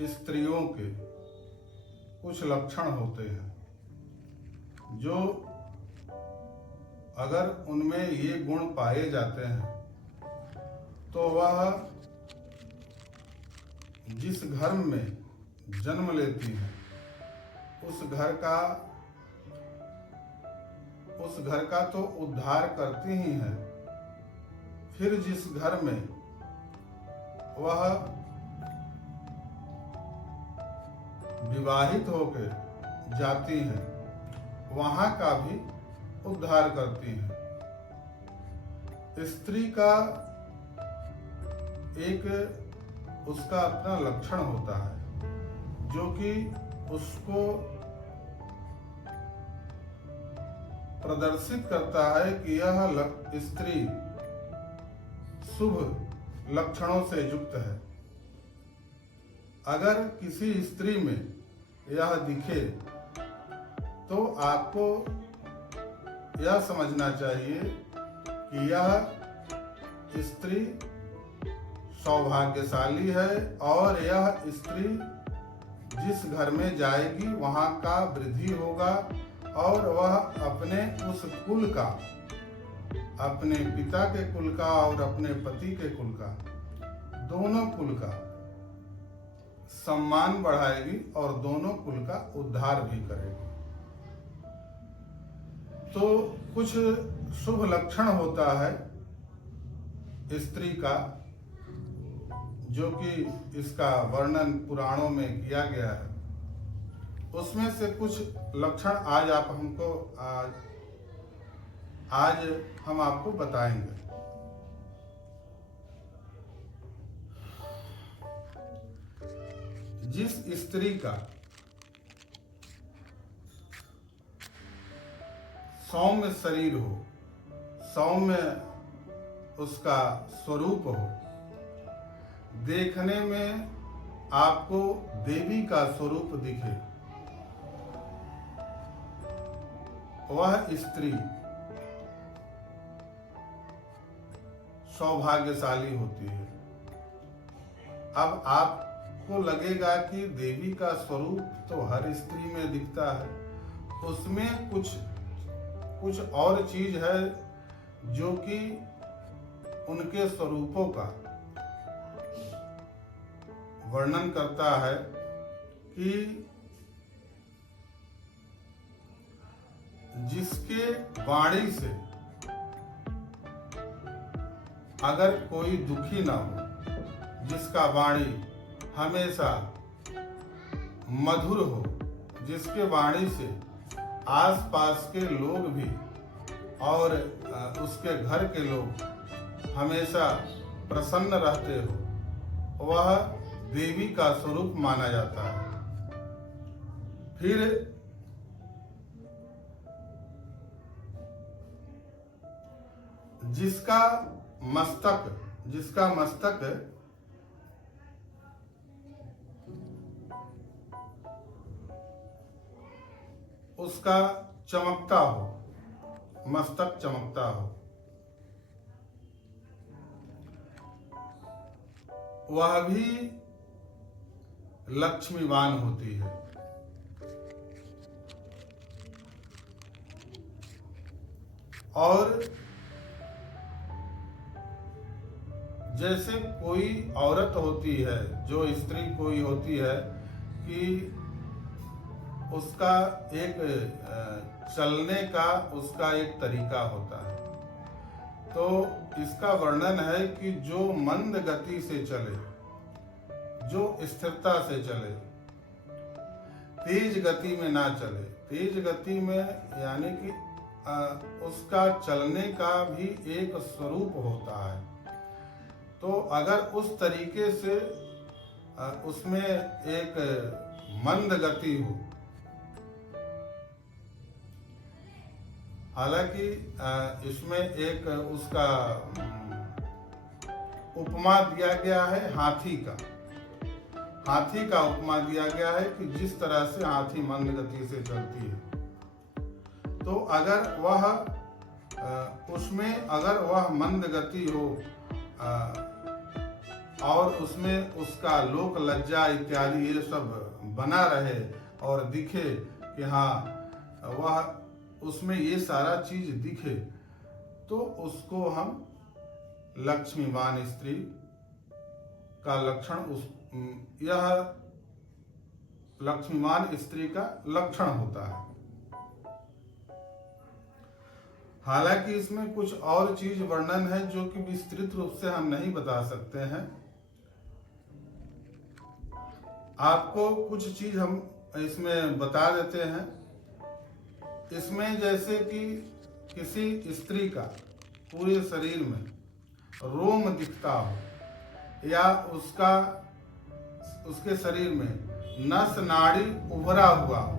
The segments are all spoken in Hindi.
स्त्रियों के कुछ लक्षण होते हैं जो अगर उनमें ये गुण पाए जाते हैं तो वह जिस घर में जन्म लेती हैं उस घर का तो उद्धार करती ही हैं, फिर जिस घर में वह विवाहित होकर जाती हैं वहां का भी उद्धार करती हैं। स्त्री का एक उसका अपना लक्षण होता है जो कि उसको प्रदर्शित करता है कि यह स्त्री शुभ लक्षणों से युक्त है। अगर किसी स्त्री में यह दिखे तो आपको यह समझना चाहिए कि यह स्त्री सौभाग्यशाली है और यह स्त्री जिस घर में जाएगी वहां का वृद्धि होगा और वह अपने उस कुल का, अपने पिता के कुल का और अपने पति के कुल का, दोनों कुल का सम्मान बढ़ाएगी और दोनों कुल का उद्धार भी करेगी। तो कुछ शुभ लक्षण होता है स्त्री का जो कि इसका वर्णन पुराणों में किया गया है। उसमें से कुछ लक्षण आज हम आपको बताएंगे। जिस स्त्री का सौम्य शरीर हो, सौम्य उसका स्वरूप हो, देखने में आपको देवी का स्वरूप दिखे, वह स्त्री सौभाग्यशाली होती है। अब आपको लगेगा कि देवी का स्वरूप तो हर स्त्री में दिखता है, उसमें कुछ और चीज है जो कि उनके स्वरूपों का वर्णन करता है कि जिसके वाणी से अगर कोई दुखी ना हो, जिसका वाणी हमेशा मधुर हो, जिसके वाणी से आसपास के लोग भी और उसके घर के लोग हमेशा प्रसन्न रहते हो, वह देवी का स्वरूप माना जाता है। फिर जिसका मस्तक उसका चमकता हो, मस्तक चमकता हो, वह भी लक्ष्मीवान होती है। और जैसे कोई औरत होती है, जो स्त्री कोई होती है कि उसका एक चलने का उसका एक तरीका होता है, तो इसका वर्णन है कि जो मंद गति से चले, जो स्थिरता से चले, तेज गति में ना चले। तेज गति में यानी कि उसका चलने का भी एक स्वरूप होता है। तो अगर उस तरीके से उसमें एक मंद गति हो, हालांकि इसमें एक उसका उपमा दिया गया है हाथी का उपमा दिया गया है कि जिस तरह से हाथी मंद गति से चलती है, तो अगर वह उसमें अगर वह मंद गति हो और उसमें उसका लोक लज्जा इत्यादि ये सब बना रहे और दिखे कि हाँ वह उसमें ये सारा चीज दिखे, तो उसको हम लक्ष्मीवान स्त्री का लक्षण यह लक्ष्मीवान स्त्री का लक्षण होता है। हालांकि इसमें कुछ और चीज वर्णन है जो कि विस्तृत रूप से हम नहीं बता सकते हैं। आपको कुछ चीज हम इसमें बता देते हैं। इसमें जैसे कि किसी स्त्री का पूरे शरीर में रोम दिखता हो या उसके शरीर में नस नाड़ी उभरा हुआ हो,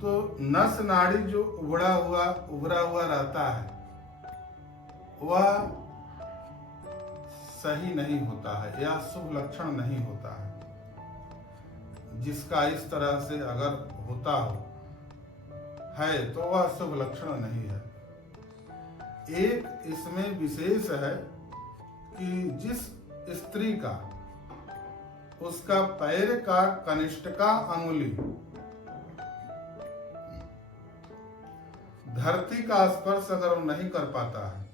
तो नस नाड़ी जो उभरा हुआ रहता है वह सही नहीं होता है या शुभ लक्षण नहीं होता है। जिसका इस तरह से अगर होता है तो वह शुभ लक्षण नहीं है। एक इसमें विशेष है कि जिस स्त्री का उसका पैर का कनिष्ठिका अंगुली धरती का स्पर्श अगर वो नहीं कर पाता है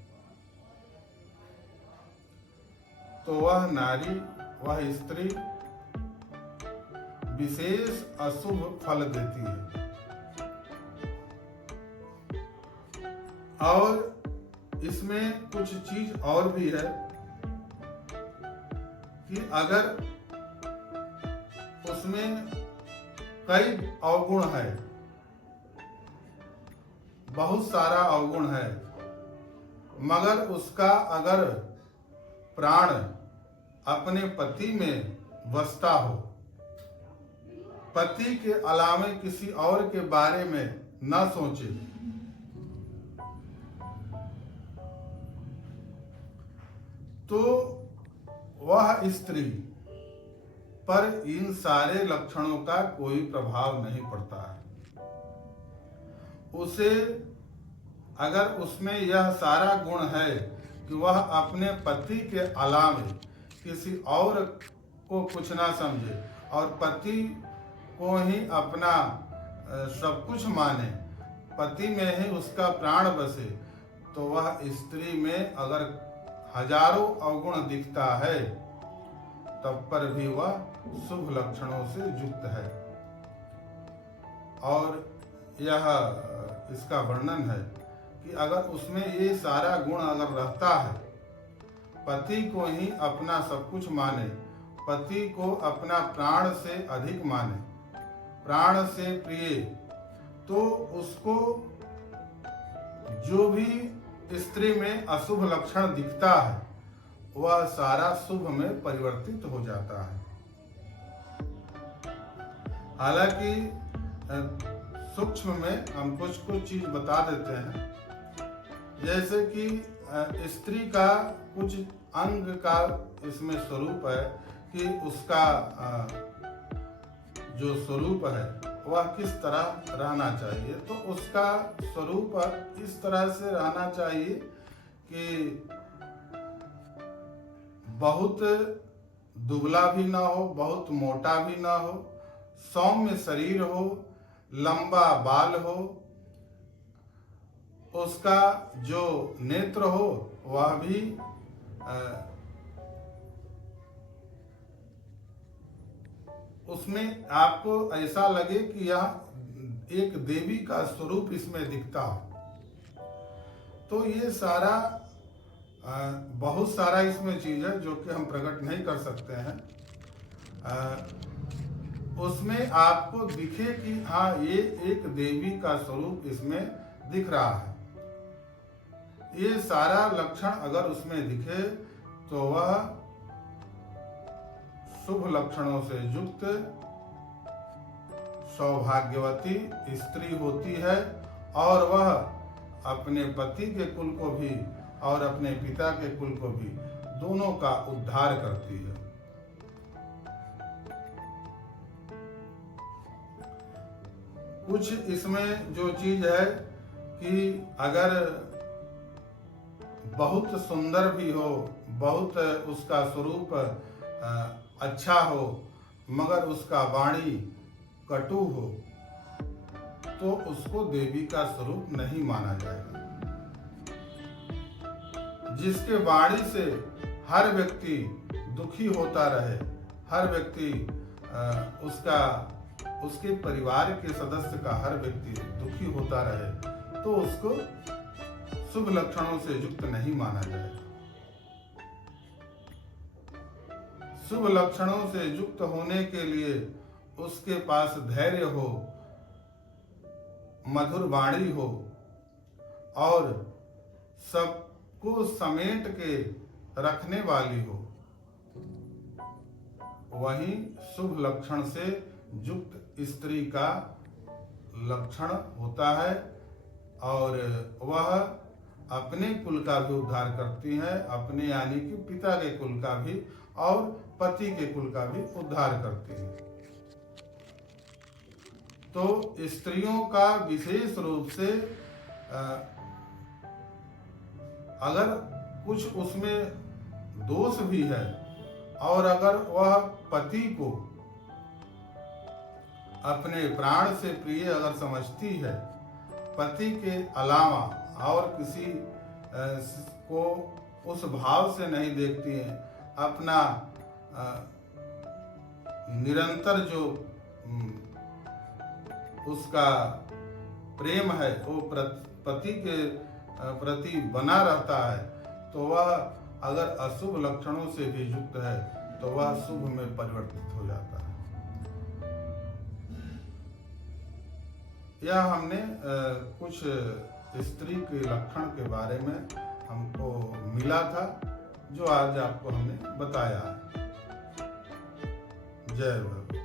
तो वह नारी, वह स्त्री विशेष अशुभ फल देती है। और इसमें कुछ चीज और भी है कि अगर उसमें कई अवगुण है, बहुत सारा अवगुण है, मगर उसका अगर प्राण अपने पति में बसता हो, पति के अलावे किसी और के बारे में न सोचे, तो वह स्त्री पर इन सारे लक्षणों का कोई प्रभाव नहीं पड़ता है। उसे अगर उसमें यह सारा गुण है कि वह अपने पति के अलावे किसी और को कुछ ना समझे और पति को ही अपना सब कुछ माने, पति में ही उसका प्राण बसे, तो वह स्त्री में अगर हजारों अवगुण दिखता है तब पर भी वह शुभ लक्षणों से युक्त है। और यह इसका वर्णन है कि अगर उसमें ये सारा गुण अगर रहता है, पति को ही अपना सब कुछ माने, पति को अपना प्राण से अधिक माने, प्राण से प्रिय, तो उसको जो भी स्त्री में अशुभ लक्षण दिखता है वह सारा शुभ में परिवर्तित हो जाता है। हालांकि सूक्ष्म में हम कुछ चीज बता देते हैं, जैसे कि स्त्री का कुछ अंग का इसमें स्वरूप है कि उसका जो स्वरूप है वह किस तरह रहना चाहिए। तो उसका स्वरूप इस तरह से रहना चाहिए कि बहुत दुबला भी ना हो, बहुत मोटा भी ना हो, सौम्य शरीर हो, लंबा बाल हो, उसका जो नेत्र हो वह भी उसमें आपको ऐसा लगे कि यह एक देवी का स्वरूप इसमें दिखता हो। तो ये सारा बहुत सारा इसमें चीज है जो कि हम प्रकट नहीं कर सकते हैं। उसमें आपको दिखे कि हाँ ये एक देवी का स्वरूप इसमें दिख रहा है। ये सारा लक्षण अगर उसमें दिखे तो वह शुभ लक्षणों से युक्त सौभाग्यवती स्त्री होती है और वह अपने पति के कुल को भी और अपने पिता के कुल को भी दोनों का उद्धार करती है। कुछ इसमें जो चीज है कि अगर बहुत सुंदर भी हो, बहुत उसका स्वरूप अच्छा हो मगर उसका वाणी कटु हो तो उसको देवी का स्वरूप नहीं माना जाएगा। जिसके वाणी से हर व्यक्ति दुखी होता रहे, हर व्यक्ति उसके परिवार के सदस्य का हर व्यक्ति दुखी होता रहे, तो उसको शुभ लक्षणों से युक्त नहीं माना जाएगा। शुभ लक्षणों से युक्त होने के लिए उसके पास धैर्य हो, मधुर वाणी हो और सबको समेट के रखने वाली हो। वही शुभ लक्षण से युक्त स्त्री का लक्षण होता है और वह अपने कुल का भी उद्धार करती है, अपने यानी कि पिता के कुल का भी और पति के कुल का भी उद्धार करती है। तो स्त्रियों का विशेष रूप से अगर कुछ उसमें दोष भी है और अगर वह पति को अपने प्राण से प्रिय अगर समझती है, पति के अलावा और किसी को उस भाव से नहीं देखती है, अपना निरंतर जो उसका प्रेम है वो पति के प्रति बना रहता है, तो वह अगर अशुभ लक्षणों से भी युक्त है तो वह शुभ में परिवर्तित हो जाता है। यह हमने कुछ स्त्री के लक्षण के बारे में हमको मिला था, जो आज आपको हमने बताया है। जय भगवान।